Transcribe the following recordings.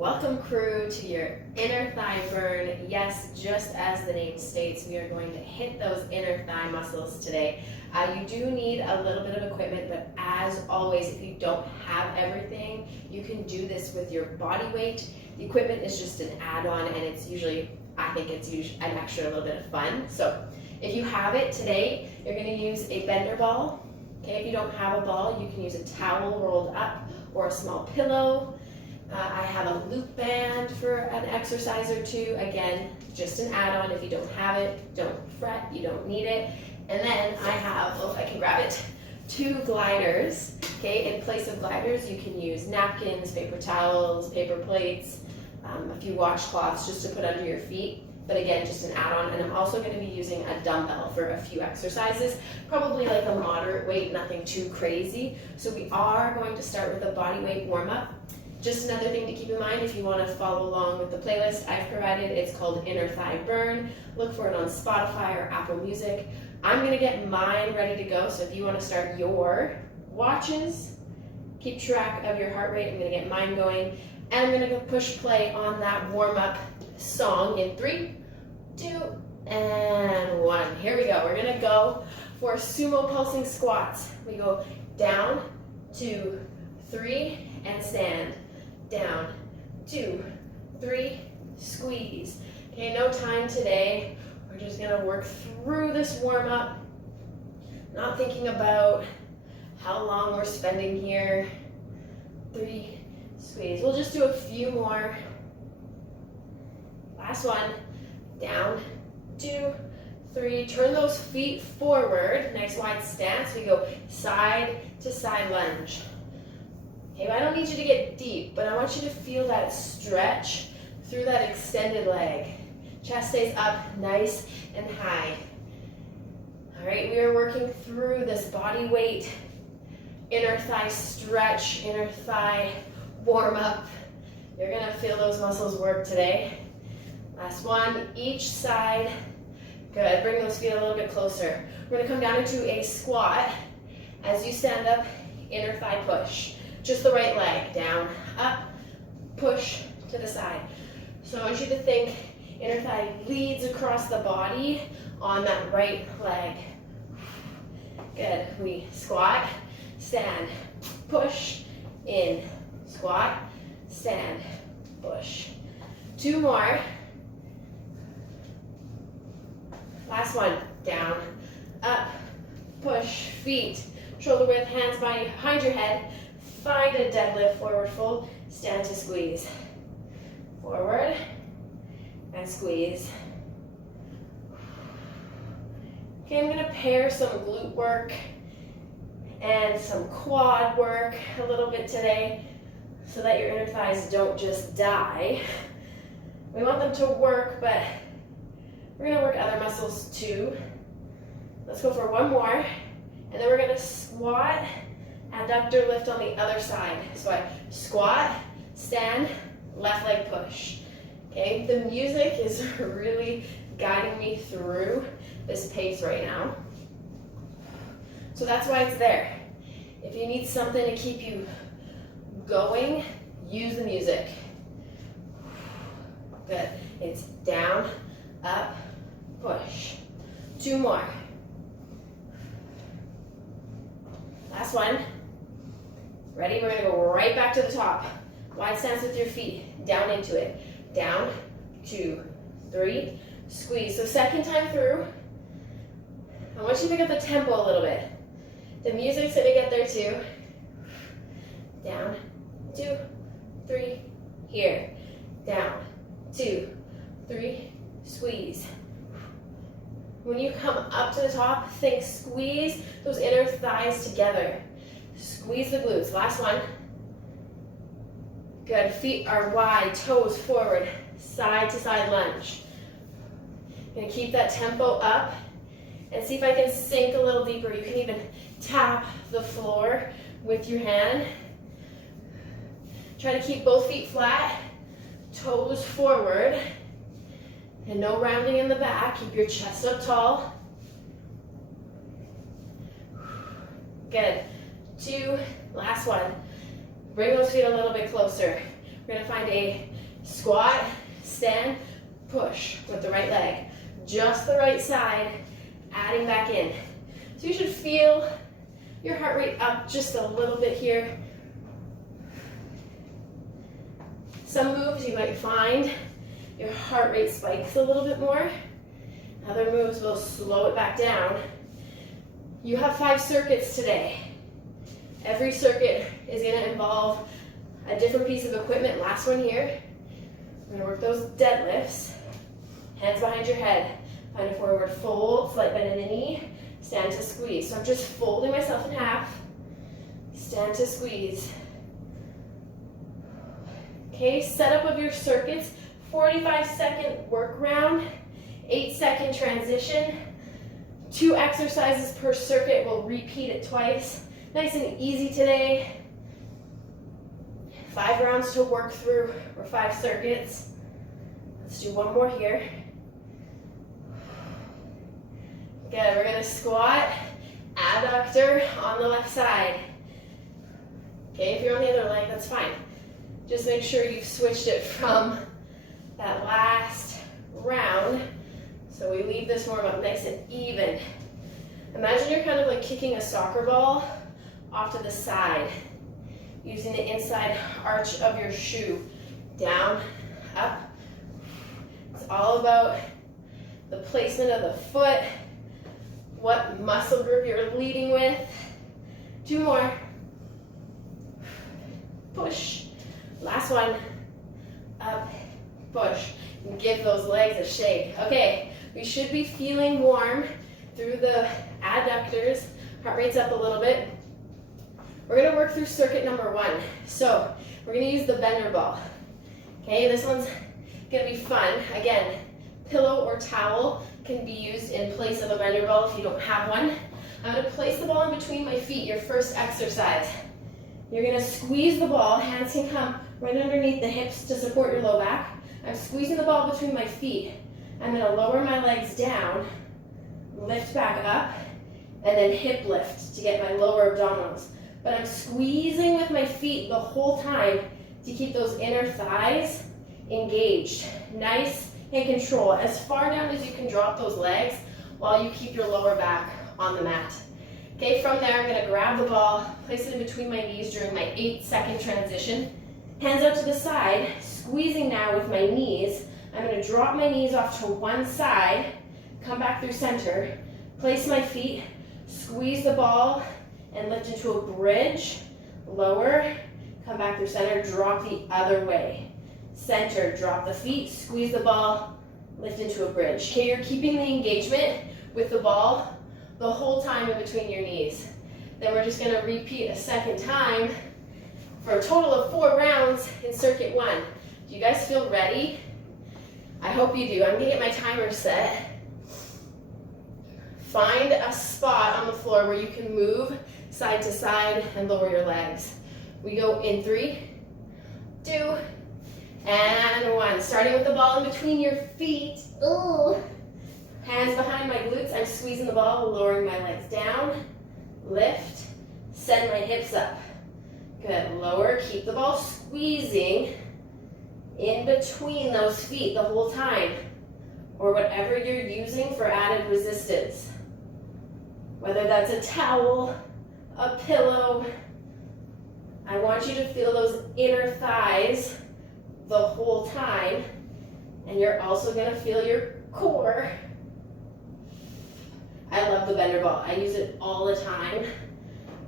Welcome, crew, to your inner thigh burn. Yes, just as the name states, we are going to hit those inner thigh muscles today. You do need a little bit of equipment, but as always, if you don't have everything, you can do this with your body weight. The equipment is just an add-on, and it's usually, I think it's usually an extra little bit of fun. So if you have it today, you're going to use a bender ball. Okay, if you don't have a ball, you can use a towel rolled up or a small pillow. I have a loop band for an exercise or two. Again, just an add-on. If you don't have it, don't fret, you don't need it. And then I have, if I can grab it, 2 gliders. Okay, in place of gliders, you can use napkins, paper towels, paper plates, a few washcloths just to put under your feet. But again, just an add-on. And I'm also going to be using a dumbbell for a few exercises, probably like a moderate weight, nothing too crazy. So we are going to start with a body weight warm-up. Just another thing to keep in mind if you want to follow along with the playlist I've provided, it's called Inner Thigh Burn. Look for it on Spotify or Apple Music. I'm going to get mine ready to go, so if you want to start your watches, keep track of your heart rate. I'm going to get mine going, and I'm going to go push play on that warm-up song in 3, 2, and 1. Here we go. We're going to go for sumo pulsing squats. We go down, 2, 3, and stand. Down, 2, 3, squeeze. Okay, no time today. We're just gonna work through this warm up, not thinking about how long we're spending here. 3, squeeze. We'll just do a few more. Last one. Down, 2, 3. Turn those feet forward. Nice wide stance. We go side to side lunge. Okay, I don't need you to get deep, but I want you to feel that stretch through that extended leg. Chest stays up nice and high. All right, we are working through this body weight, inner thigh stretch, inner thigh warm up. You're gonna feel those muscles work today. Last one, each side. Good, bring those feet a little bit closer. We're gonna come down into a squat. As you stand up, inner thigh push. Just the right leg, down, up, push to the side. So I want you to think inner thigh leads across the body on that right leg. Good, we squat, stand, push, in, squat, stand, push. 2 more. Last one, down, up, push, feet, shoulder width, hands behind your head. Find a deadlift, forward fold, stand to squeeze. Forward, and squeeze. Okay, I'm gonna pair some glute work and some quad work a little bit today so that your inner thighs don't just die. We want them to work, but we're gonna work other muscles too. Let's go for one more, and then we're gonna squat, adductor lift on the other side. So I squat, stand, left leg push. Okay, the music is really guiding me through this pace right now. So that's why it's there. If you need something to keep you going, use the music. Good. It's down, up, push. 2 more. Last one. Ready? We're going to go right back to the top. Wide stance with your feet. Down into it. Down, 2, 3, squeeze. So second time through, I want you to pick up the tempo a little bit. The music's going to get there too. Down, 2, 3, here. Down, 2, 3, squeeze. When you come up to the top, think squeeze those inner thighs together. Squeeze the glutes. Last one. Good. Feet are wide, toes forward, side to side lunge. I'm gonna keep that tempo up and see if I can sink a little deeper. You can even tap the floor with your hand. Try to keep both feet flat, toes forward, and no rounding in the back. Keep your chest up tall. Good. 2, last one. Bring those feet a little bit closer. We're gonna find a squat, stand, push with the right leg. Just the right side, adding back in. So you should feel your heart rate up just a little bit here. Some moves you might find your heart rate spikes a little bit more. Other moves will slow it back down. You have 5 circuits today. Every circuit is going to involve a different piece of equipment. Last one here. We're going to work those deadlifts. Hands behind your head. Find a forward fold, slight bend in the knee. Stand to squeeze. So I'm just folding myself in half. Stand to squeeze. Okay, setup of your circuits. 45-second work round. 8-second transition. 2 exercises per circuit. We'll repeat it twice. Nice and easy today. 5 rounds to work through, or 5 circuits. Let's do one more here. Good, we're gonna squat, adductor on the left side. Okay, if you're on the other leg, that's fine. Just make sure you've switched it from that last round. So we leave this warm up nice and even. Imagine you're kind of like kicking a soccer ball off to the side, using the inside arch of your shoe. Down, up. It's all about the placement of the foot, what muscle group you're leading with. 2 more. Push. Last one. Up, push. Give those legs a shake. Okay, we should be feeling warm through the adductors. Heart rate's up a little bit. We're gonna work through circuit number 1. So we're gonna use the bender ball. Okay, this one's gonna be fun. Again, pillow or towel can be used in place of a bender ball if you don't have one. I'm gonna place the ball in between my feet, your first exercise. You're gonna squeeze the ball, hands can come right underneath the hips to support your low back. I'm squeezing the ball between my feet. I'm gonna lower my legs down, lift back up, and then hip lift to get my lower abdominals. But I'm squeezing with my feet the whole time to keep those inner thighs engaged. Nice and control. As far down as you can drop those legs while you keep your lower back on the mat. Okay, from there I'm gonna grab the ball, place it in between my knees during my 8-second transition. Hands out to the side, squeezing now with my knees. I'm gonna drop my knees off to one side, come back through center, place my feet, squeeze the ball, and lift into a bridge, lower, come back through center, drop the other way. Center, drop the feet, squeeze the ball, lift into a bridge. Okay, you're keeping the engagement with the ball the whole time in between your knees. Then we're just gonna repeat a second time for a total of 4 rounds in circuit 1. Do you guys feel ready? I hope you do. I'm gonna get my timer set. Find a spot on the floor where you can move side to side and lower your legs. We go in 3, 2, and 1. Starting with the ball in between your feet. Ooh. Hands behind my glutes. I'm squeezing the ball, lowering my legs down. Lift. Send my hips up. Good. Lower. Keep the ball squeezing in between those feet the whole time. Or whatever you're using for added resistance. Whether that's a towel, a pillow. I want you to feel those inner thighs the whole time. And you're also going to feel your core. I love the bender ball. I use it all the time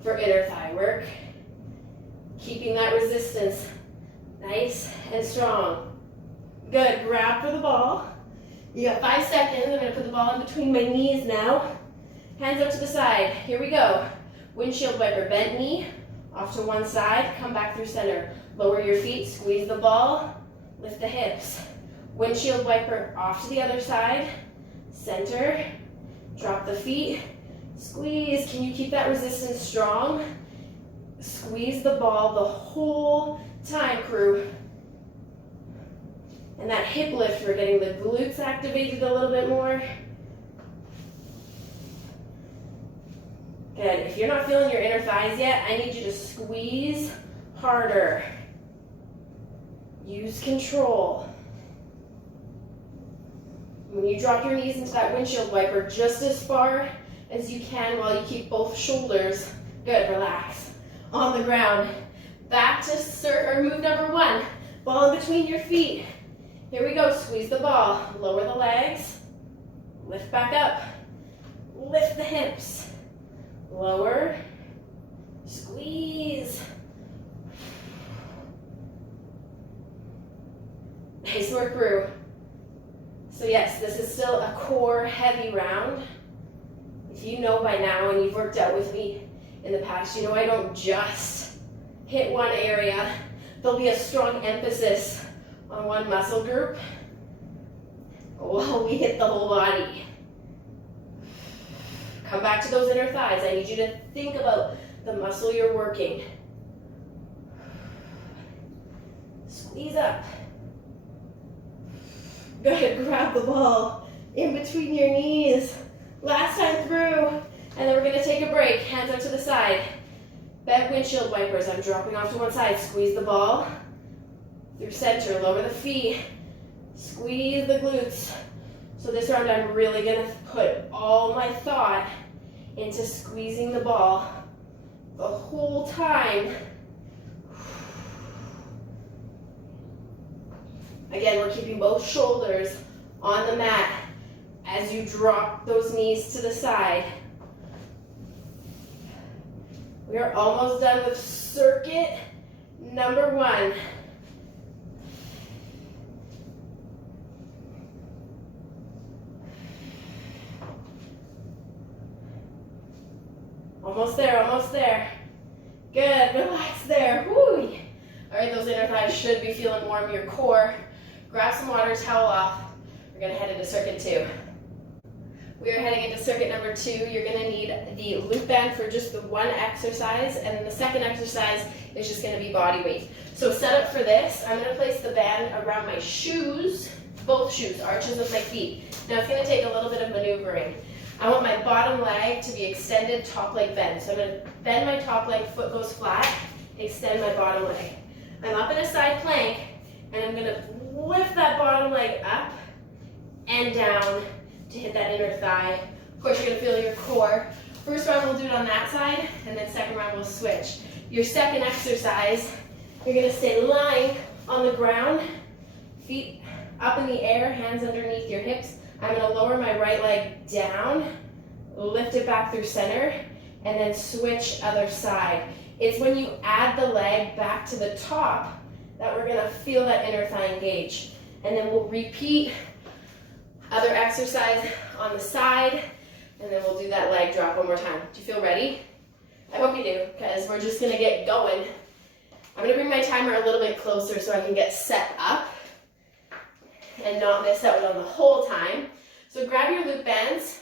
for inner thigh work. Keeping that resistance nice and strong. Good. Grab for the ball. You got 5 seconds. I'm going to put the ball in between my knees now. Hands up to the side. Here we go. Windshield wiper. Bent knee. Off to one side. Come back through center. Lower your feet. Squeeze the ball. Lift the hips. Windshield wiper off to the other side. Center. Drop the feet. Squeeze. Can you keep that resistance strong? Squeeze the ball the whole time, crew. And that hip lift, we're getting the glutes activated a little bit more. Good. If you're not feeling your inner thighs yet, I need you to squeeze harder. Use control. When you drop your knees into that windshield wiper just as far as you can while you keep both shoulders, good, relax, on the ground. Back to move number one, ball in between your feet. Here we go, squeeze the ball, lower the legs, lift back up, lift the hips, lower, squeeze. Nice work, Rue. So yes, this is still a core heavy round. If you know by now and you've worked out with me in the past, you know I don't just hit one area. There'll be a strong emphasis on one muscle group while we hit the whole body. Come back to those inner thighs. I need you to think about the muscle you're working. Squeeze up. Good, grab the ball in between your knees. Last time through, and then we're gonna take a break. Hands out to the side. Bent windshield wipers. I'm dropping off to one side. Squeeze the ball through center. Lower the feet. Squeeze the glutes. So this round I'm really gonna put all my thought into squeezing the ball the whole time. Again, we're keeping both shoulders on the mat as you drop those knees to the side. We are almost done with circuit number one. Almost there, almost there. Good, relax there. Woo. All right, those inner thighs should be feeling warm. Your core. Grab some water, towel off. We're gonna head into circuit two. We are heading into circuit number two. You're gonna need the loop band for just the one exercise, and then the second exercise is just gonna be body weight. So set up for this. I'm gonna place the band around my shoes, both shoes, arches of my feet. Now it's gonna take a little bit of maneuvering. I want my bottom leg to be extended, top leg bend. So I'm gonna bend my top leg, foot goes flat, extend my bottom leg. I'm up in a side plank, and I'm gonna lift that bottom leg up and down to hit that inner thigh. Of course, you're gonna feel your core. First round, we'll do it on that side, and then second round, we'll switch. Your second exercise, you're gonna stay lying on the ground, feet up in the air, hands underneath your hips. I'm gonna lower my right leg down, lift it back through center, and then switch other side. It's when you add the leg back to the top that we're gonna feel that inner thigh engage. And then we'll repeat other exercise on the side, and then we'll do that leg drop one more time. Do you feel ready? I hope you do, because we're just gonna get going. I'm gonna bring my timer a little bit closer so I can get set up and not miss out on the whole time. So grab your loop bands,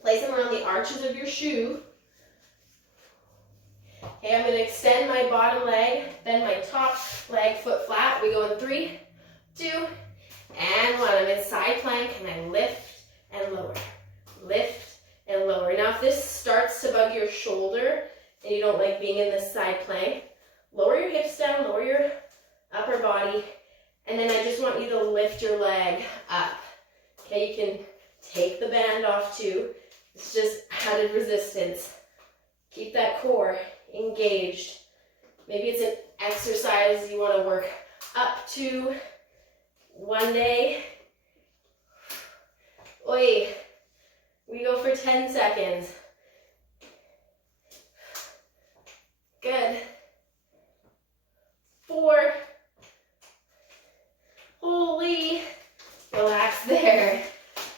place them around the arches of your shoe. Okay, I'm gonna extend my bottom leg, bend my top leg, foot flat. We go in 3, 2, and 1. I'm in side plank, and I lift and lower, lift and lower. Now if this starts to bug your shoulder and you don't like being in this side plank, lower your hips down, lower your upper body, and then I just want you to lift your leg up. Okay, you can take the band off too. It's just added resistance. Keep that core engaged. Maybe it's an exercise you want to work up to one day. Oi, we go for 10 seconds. Good. 4. Holy. Relax there.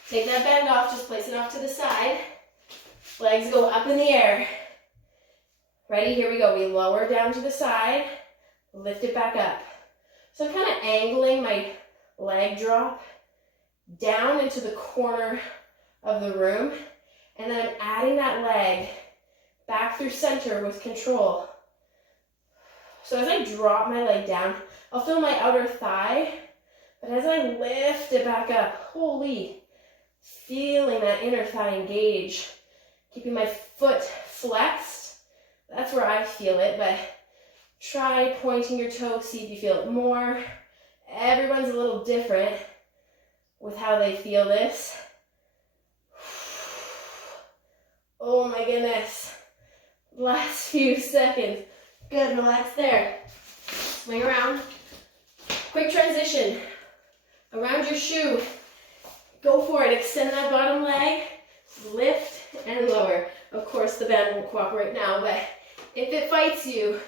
Take that band off, just place it off to the side. Legs go up in the air. Ready? Here we go. We lower down to the side, lift it back up. So I'm kind of angling my leg drop down into the corner of the room, and then I'm adding that leg back through center with control. So as I drop my leg down, I'll feel my outer thigh, but as I lift it back up, holy, feeling that inner thigh engage, keeping my foot flexed. That's where I feel it, but try pointing your toe, see if you feel it more. Everyone's a little different with how they feel this. Oh my goodness. Last few seconds. Good, relax there. Swing around. Quick transition. Around your shoe. Go for it. Extend that bottom leg. Lift and lower. Of course, the band won't cooperate now, but if it fights you,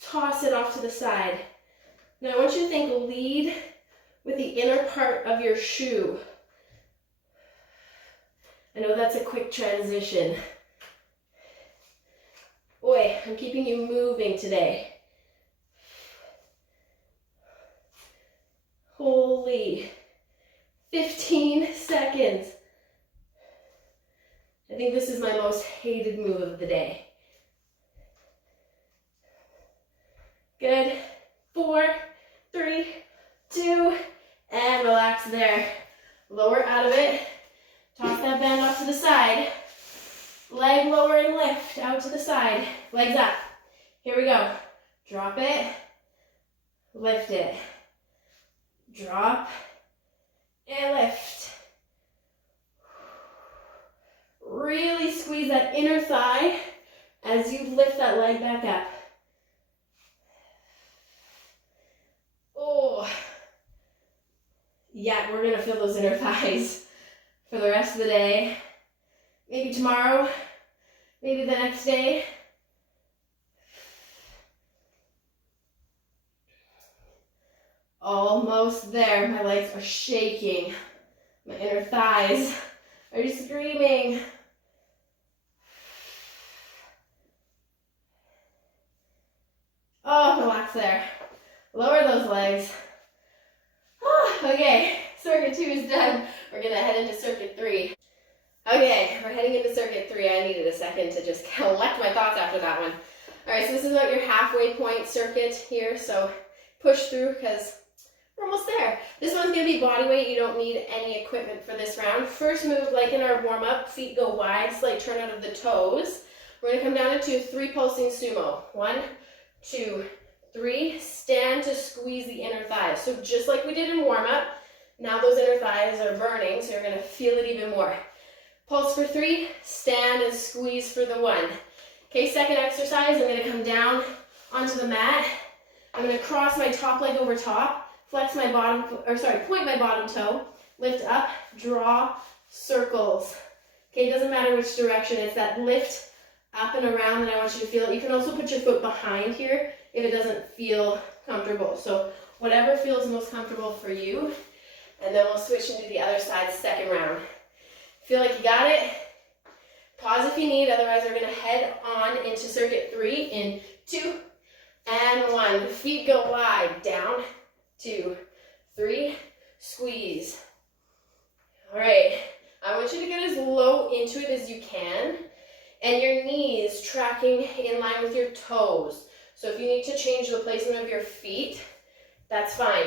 toss it off to the side. Now I want you to think lead with the inner part of your shoe. I know that's a quick transition. Boy, I'm keeping you moving today. Holy, 15 seconds. I think this is my most hated move of the day. Good. 4, 3, 2, and relax there. Lower out of it. Toss that band off to the side. Leg lower and lift out to the side. Legs up. Here we go. Drop it. Lift it. Drop and lift. Really squeeze that inner thigh as you lift that leg back up. Oh, yeah, we're gonna feel those inner thighs for the rest of the day. Maybe tomorrow, maybe the next day. Almost there. My legs are shaking. My inner thighs are screaming. Oh, relax there. Lower those legs. Oh, okay, circuit 2 is done. We're gonna head into circuit 3. Okay, we're heading into circuit 3. I needed a second to just collect my thoughts after that one. All right, so this is about your halfway point circuit here, so push through because we're almost there. This one's gonna be body weight. You don't need any equipment for this round. First move, like in our warm-up, feet go wide, slight turn out of the toes. We're gonna come down into 3 pulsing sumo. 1, 2, 3. Stand to squeeze the inner thighs. So just like we did in warm-up, now those inner thighs are burning, so you're gonna feel it even more. Pulse for 3, stand and squeeze for the 1. Okay, second exercise, I'm gonna come down onto the mat. I'm gonna cross my top leg over top, flex my bottom, point my bottom toe, lift up, draw circles. Okay, it doesn't matter which direction, it's that lift up and around that I want you to feel. You can also put your foot behind here if it doesn't feel comfortable. So whatever feels most comfortable for you. And then we'll switch into the other side, second round. Feel like you got it? Pause if you need, otherwise we're gonna head on into circuit 3 in 2 and 1. Feet go wide, down, 2, 3, squeeze. All right, I want you to get as low into it as you can, and your knees tracking in line with your toes. So if you need to change the placement of your feet, that's fine.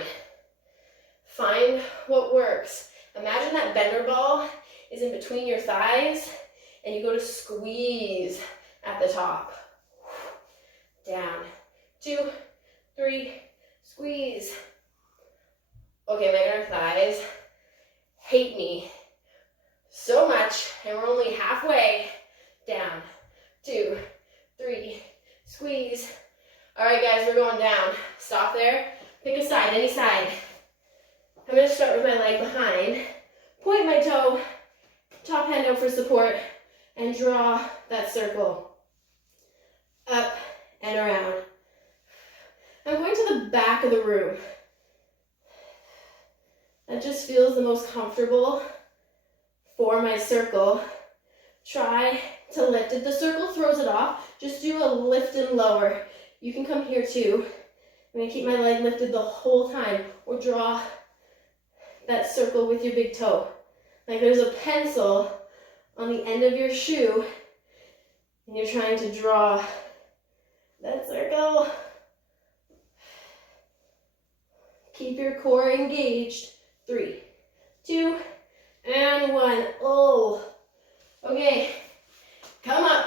Find what works. Imagine that bender ball is in between your thighs, and you go to squeeze at the top. Down, 2, 3, squeeze. Okay, my inner thighs hate me so much, and we're only halfway. Down, 2, 3, squeeze. All right, guys, we're going down. Stop there. Pick a side, any side. I'm gonna start with my leg behind. Point my toe, top hand out for support, and draw that circle. Up and around. I'm going to the back of the room. That just feels the most comfortable for my circle. Try to lift it. The circle throws it off. Just do a lift and lower. You can come here too. I'm gonna keep my leg lifted the whole time, or draw that circle with your big toe. Like there's a pencil on the end of your shoe, and you're trying to draw that circle. Keep your core engaged. 3, 2, and 1. Oh, okay. Come up.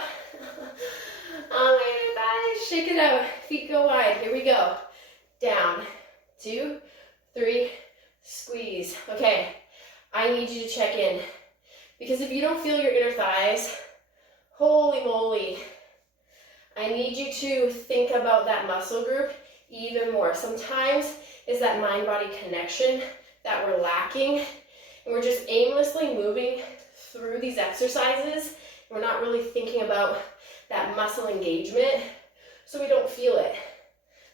On my thighs, shake it out. Feet go wide. Here we go. Down. 2, 3, squeeze. Okay, I need you to check in, because if you don't feel your inner thighs, holy moly, I need you to think about that muscle group even more. Sometimes it's that mind-body connection that we're lacking, and we're just aimlessly moving through these exercises. We're not really thinking about that muscle engagement, so we don't feel it.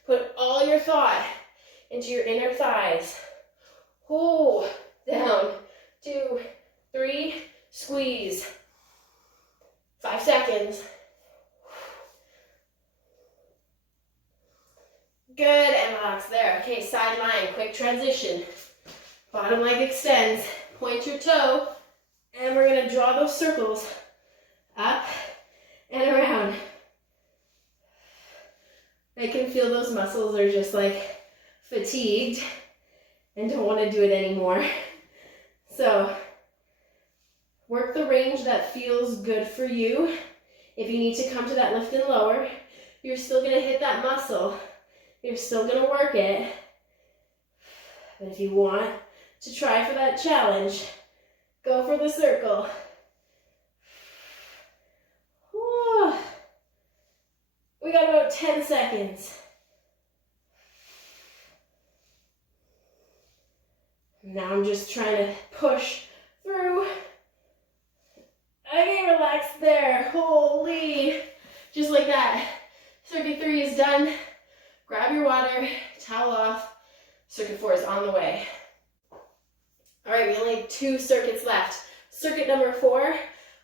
Put all your thought into your inner thighs. Hold, down, 2, 3, squeeze. 5 seconds. Good, and relax there. Okay, side line, quick transition. Bottom leg extends, point your toe, and we're gonna draw those circles up and around. I can feel those muscles are just like fatigued and don't want to do it anymore. So work the range that feels good for you. If you need to come to that lift and lower, you're still gonna hit that muscle. You're still gonna work it. But if you want to try for that challenge, go for the circle. Whew. We got about 10 seconds. Now I'm just trying to push through. Okay, relax there. Holy. Just like that. Circuit 3 is done. Grab your water, towel off. Circuit 4 is on the way. All right, we only have 2 circuits left. Circuit number 4,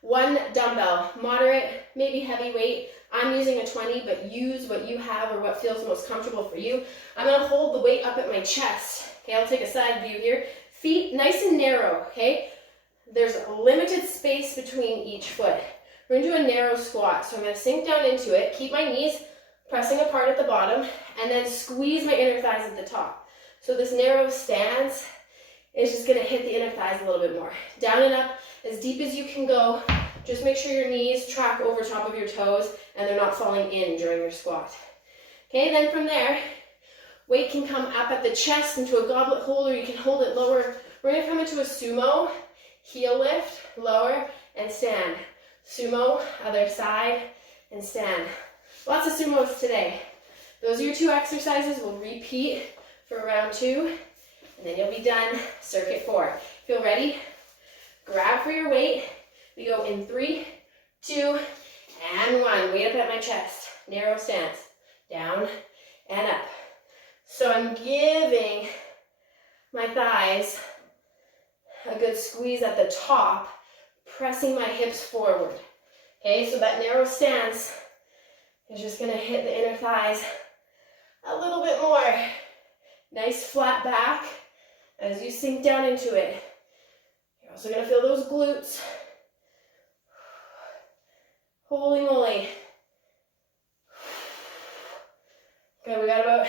1 dumbbell, moderate, maybe heavy weight. I'm using a 20, but use what you have or what feels most comfortable for you. I'm gonna hold the weight up at my chest. Okay, I'll take a side view here. Feet nice and narrow, okay? There's limited space between each foot. We're gonna do a narrow squat. So I'm gonna sink down into it, keep my knees pressing apart at the bottom, and then squeeze my inner thighs at the top. So this narrow stance is just gonna hit the inner thighs a little bit more. Down and up, as deep as you can go. Just make sure your knees track over top of your toes and they're not falling in during your squat. Okay, then from there, weight can come up at the chest into a goblet hold, or you can hold it lower. We're gonna come into a sumo, heel lift, lower, and stand. Sumo, other side, and stand. Lots of sumos today. Those are your 2 exercises. We'll repeat for round 2, and then you'll be done. Circuit 4. Feel ready? Grab for your weight. We go in 3, 2, and 1. Weight up at my chest. Narrow stance. Down and up. So I'm giving my thighs a good squeeze at the top, pressing my hips forward. Okay, so that narrow stance is just gonna hit the inner thighs a little bit more. Nice flat back as you sink down into it. You're also gonna feel those glutes. Holy moly. Okay, we got about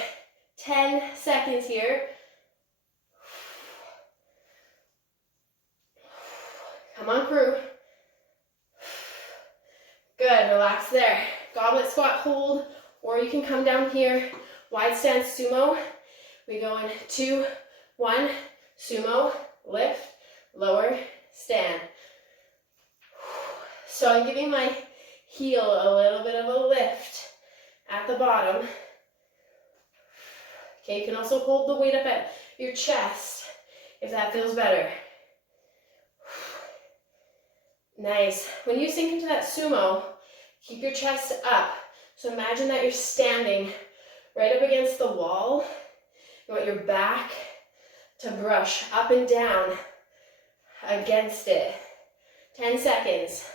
10 seconds here. Come on, crew. Good, relax there. Goblet squat hold, or you can come down here. Wide stance sumo. We go in 2, 1, sumo, lift, lower, stand. So I'm giving my heel a little bit of a lift at the bottom. Okay, you can also hold the weight up at your chest if that feels better. Nice. When you sink into that sumo, keep your chest up. So imagine that you're standing right up against the wall. You want your back to brush up and down against it. 10 seconds.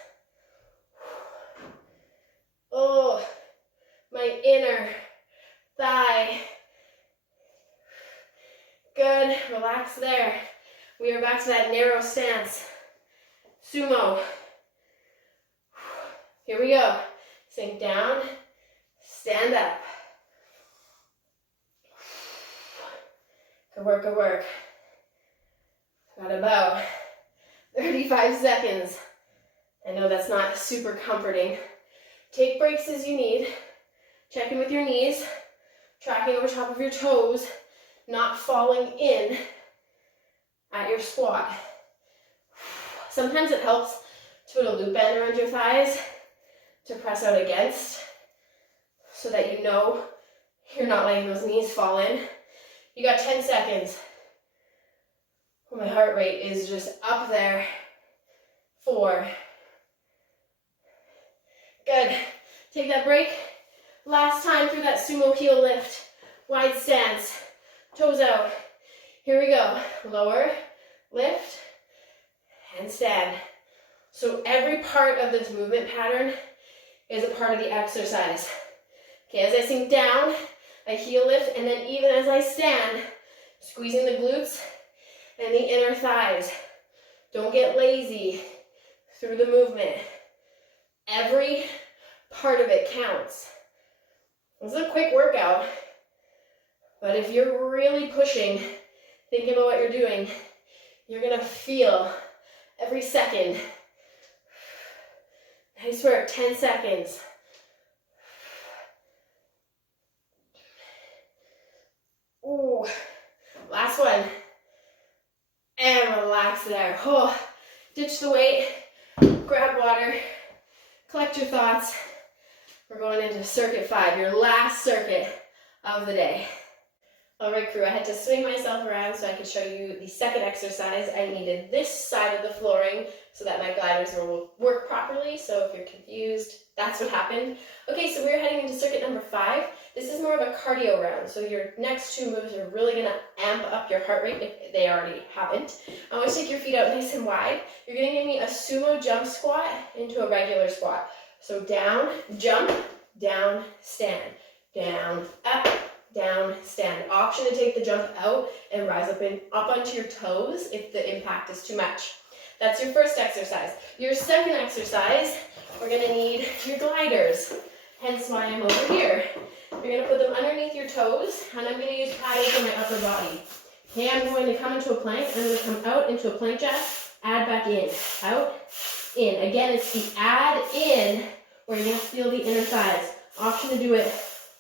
Oh, my inner thigh. Good, relax there. We are back to that narrow stance. Sumo. Here we go. Sink down, stand up. Good work, good work. Got about 35 seconds. I know that's not super comforting. Take breaks as you need. Check in with your knees, tracking over top of your toes. not falling in at your squat. Sometimes it helps to put a loop band around your thighs to press out against so that you know you're not letting those knees fall in. You got 10 seconds. My heart rate is just up there. 4. Good. Take that break. Last time through that sumo heel lift. Wide stance. Toes out. Here we go. Lower, lift, and stand. So every part of this movement pattern is a part of the exercise. Okay, as I sink down, I heel lift, and then even as I stand, squeezing the glutes and the inner thighs. Don't get lazy through the movement. Every part of it counts. This is a quick workout, but if you're really pushing, thinking about what you're doing, you're gonna feel every second. Nice work, 10 seconds. Ooh, last one. And relax there. Oh, ditch the weight, grab water, collect your thoughts. We're going into circuit 5, your last circuit of the day. All right, crew, I had to swing myself around so I could show you the second exercise. I needed this side of the flooring so that my gliders will work properly. So if you're confused, that's what happened. Okay, so we're heading into circuit number 5. This is more of a cardio round. So your next 2 moves are really gonna amp up your heart rate if they already haven't. I want you to take your feet out nice and wide. You're gonna give me a sumo jump squat into a regular squat. So down, jump, down, stand, down, up, down, stand. Option to take the jump out and rise up onto your toes if the impact is too much. That's your first exercise. Your second exercise, we're gonna need your gliders, hence why I'm over here. You're gonna put them underneath your toes, and I'm gonna use paddles for my upper body. Okay, I'm going to come into a plank, I'm gonna come out into a plank jack, add back in, out, in. Again, it's the add in where you're gonna feel the inner thighs. Option to do it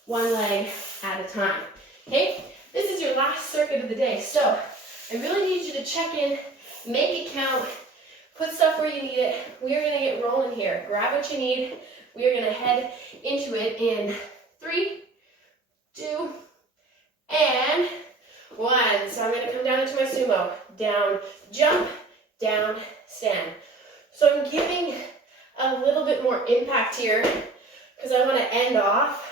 one leg at a time. Okay, this is your last circuit of the day. So I really need you to check in, make it count, put stuff where you need it. We are gonna get rolling here. Grab what you need. We are gonna head into it in 3, 2, and 1. So I'm gonna come down into my sumo. Down, jump, down, stand. So I'm giving a little bit more impact here because I want to end off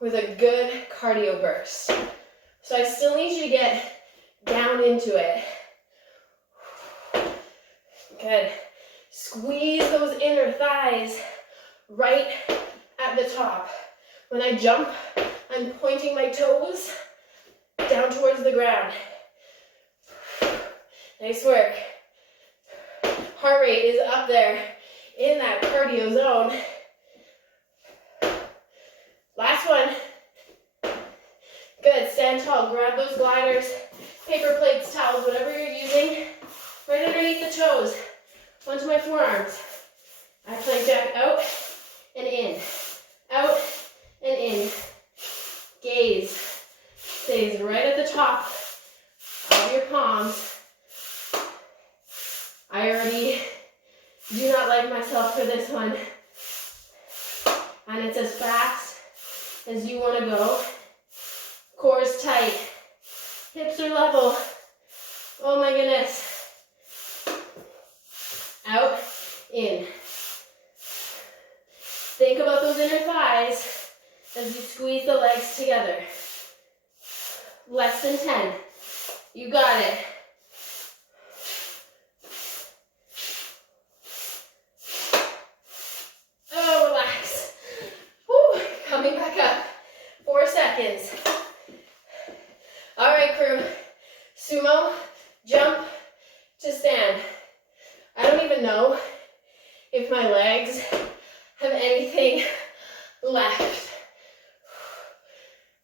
with a good cardio burst. So I still need you to get down into it. Good. Squeeze those inner thighs right at the top. When I jump, I'm pointing my toes down towards the ground. Nice work. Heart rate is up there in that cardio zone. Last one. Good, stand tall, grab those gliders, paper plates, towels, whatever you're using, right underneath the toes, onto my forearms. I plank jack out and in, out and in. Gaze stays right at the top of your palms. I already do not like myself for this one. And it's as fast as you want to go. Core is tight. Hips are level. Oh my goodness. Out, in. Think about those inner thighs as you squeeze the legs together. Less than 10. You got it. Oh, relax. Whew. Coming back up. 4 seconds. All right, crew. Sumo, jump to stand. I don't even know if my legs have anything left.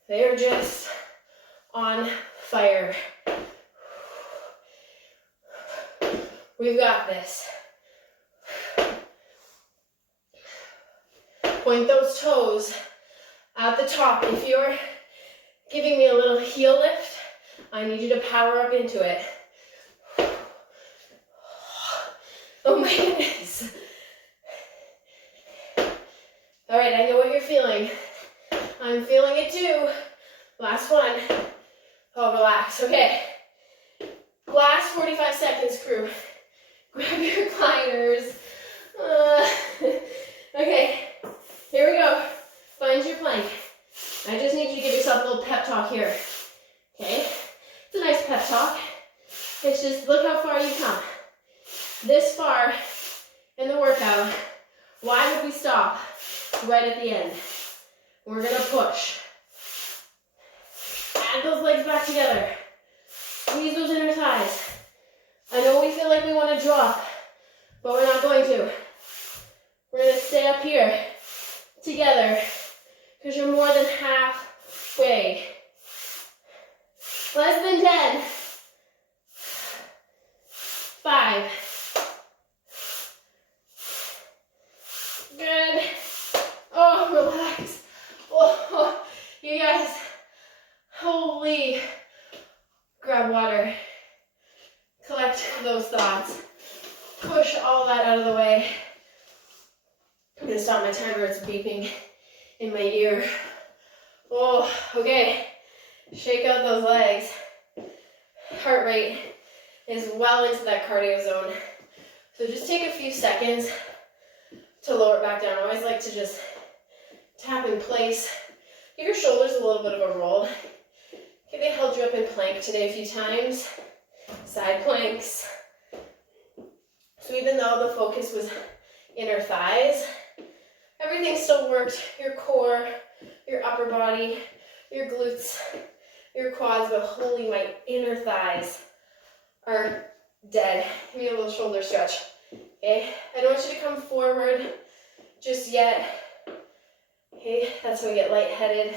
They are just on fire. We've got this. Point those toes at the top. If you're giving me a little heel lift. I need you to power up into it. Oh my goodness. All right, I know what you're feeling. I'm feeling it too. Last one. Oh, relax. Okay. Last 45 seconds, crew. Grab your recliners. Okay, here we go. Find your plank. I just need you to give yourself a little pep talk here. Okay? It's a nice pep talk. It's just look how far you've come. This far in the workout, why would we stop right at the end? We're gonna push. Add those legs back together. Squeeze those inner thighs. I know we feel like we want to drop, but we're not going to. We're going to stay up here together because you're more than halfway. Less than 10. 5. Good. Oh, relax. Oh, you guys. Holy. Grab water. Collect those thoughts. Push all that out of the way. I'm gonna stop my timer, it's beeping in my ear. Oh, okay. Shake out those legs. Heart rate is well into that cardio zone. So just take a few seconds to lower it back down. I always like to just tap in place. Give your shoulders a little bit of a roll. Okay, they held you up in plank today a few times. Side planks. So even though the focus was inner thighs, everything still worked. Your core, your upper body, your glutes, your quads, but holy, my inner thighs are dead. Give me a little shoulder stretch. Okay, I don't want you to come forward just yet. Okay, that's how we get lightheaded.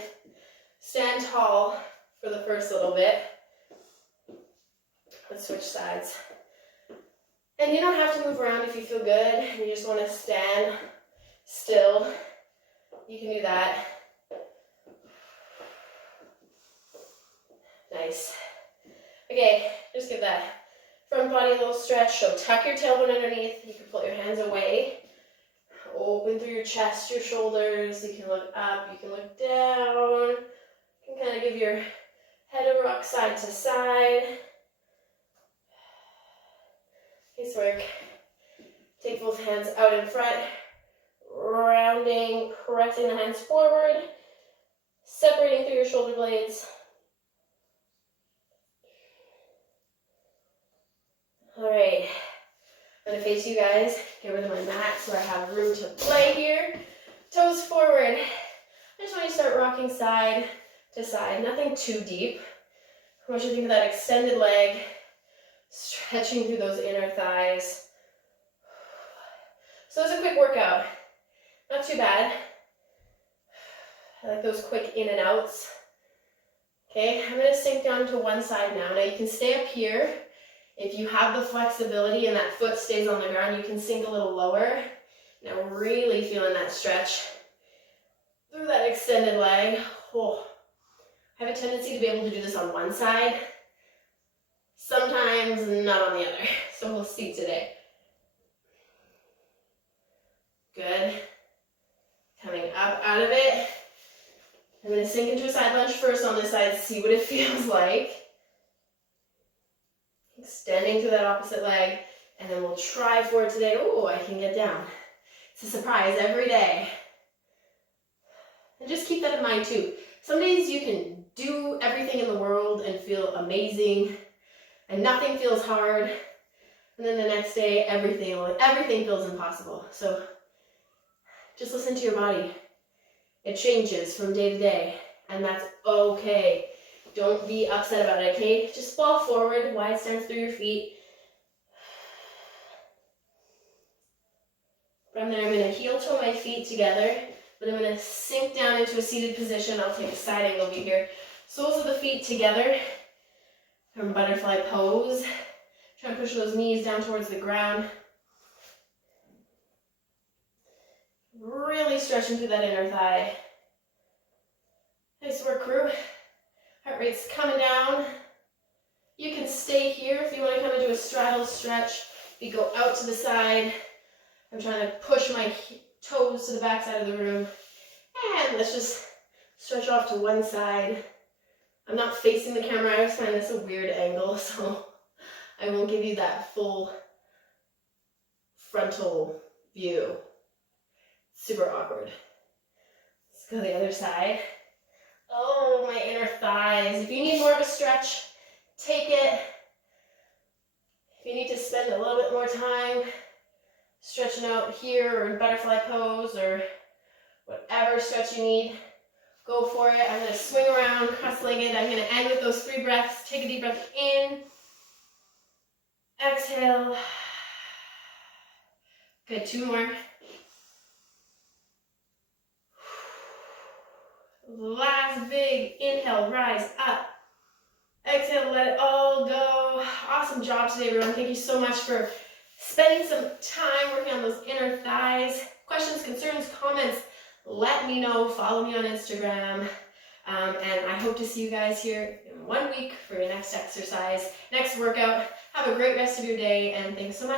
Stand tall for the first little bit. Let's switch sides. And you don't have to move around if you feel good and you just want to stand still. You can do that. Nice. Okay, just give that front body a little stretch. So tuck your tailbone underneath. You can pull your hands away. Open through your chest, your shoulders. You can look up, you can look down. You can kind of give your head a rock side to side. Nice work. Take both hands out in front, rounding, pressing the hands forward, separating through your shoulder blades. All right, I'm gonna face you guys, get rid of my mat so I have room to play here. Toes forward. I just want you to start rocking side to side, nothing too deep. I want you to think of that extended leg, stretching through those inner thighs. So it's a quick workout, not too bad. I like those quick in and outs. Okay, I'm gonna sink down to one side now. Now you can stay up here. If you have the flexibility and that foot stays on the ground, you can sink a little lower. Now really feeling that stretch through that extended leg. Oh. I have a tendency to be able to do this on one side, sometimes not on the other. So we'll see today. Good. Coming up out of it. I'm going to sink into a side lunge first on this side, see what it feels like. Extending through that opposite leg, and then we'll try for it today. Oh, I can get down. It's a surprise every day. And just keep that in mind too. Some days you can do everything in the world and feel amazing, and nothing feels hard. And then the next day, everything feels impossible. So just listen to your body. It changes from day to day, and that's okay. Don't be upset about it, okay? Just fall forward, wide stance through your feet. From there, I'm going to heel toe my feet together, but I'm going to sink down into a seated position. I'll take a side angle over here. Soles of the feet together from butterfly pose. Try and push those knees down towards the ground. Really stretching through that inner thigh. Nice work, crew. Heart rate's coming down. You can stay here if you want to come into a straddle stretch. If you go out to the side, I'm trying to push my toes to the back side of the room. And let's just stretch off to one side. I'm not facing the camera. I always find this a weird angle, so I won't give you that full frontal view. Super awkward. Let's go to the other side. Oh, my inner thighs. If you need more of a stretch, take it. If you need to spend a little bit more time stretching out here or in butterfly pose or whatever stretch you need, go for it. I'm going to swing around cross-legged. I'm going to end with those 3 breaths. Take a deep breath in. Exhale. Good, 2 more. Last big inhale, rise up. Exhale, let it all go. Awesome job today, everyone. Thank you so much for spending some time working on those inner thighs. Questions, concerns, comments, let me know. Follow me on Instagram. And I hope to see you guys here in 1 week for your next exercise, next workout. Have a great rest of your day, and thanks so much.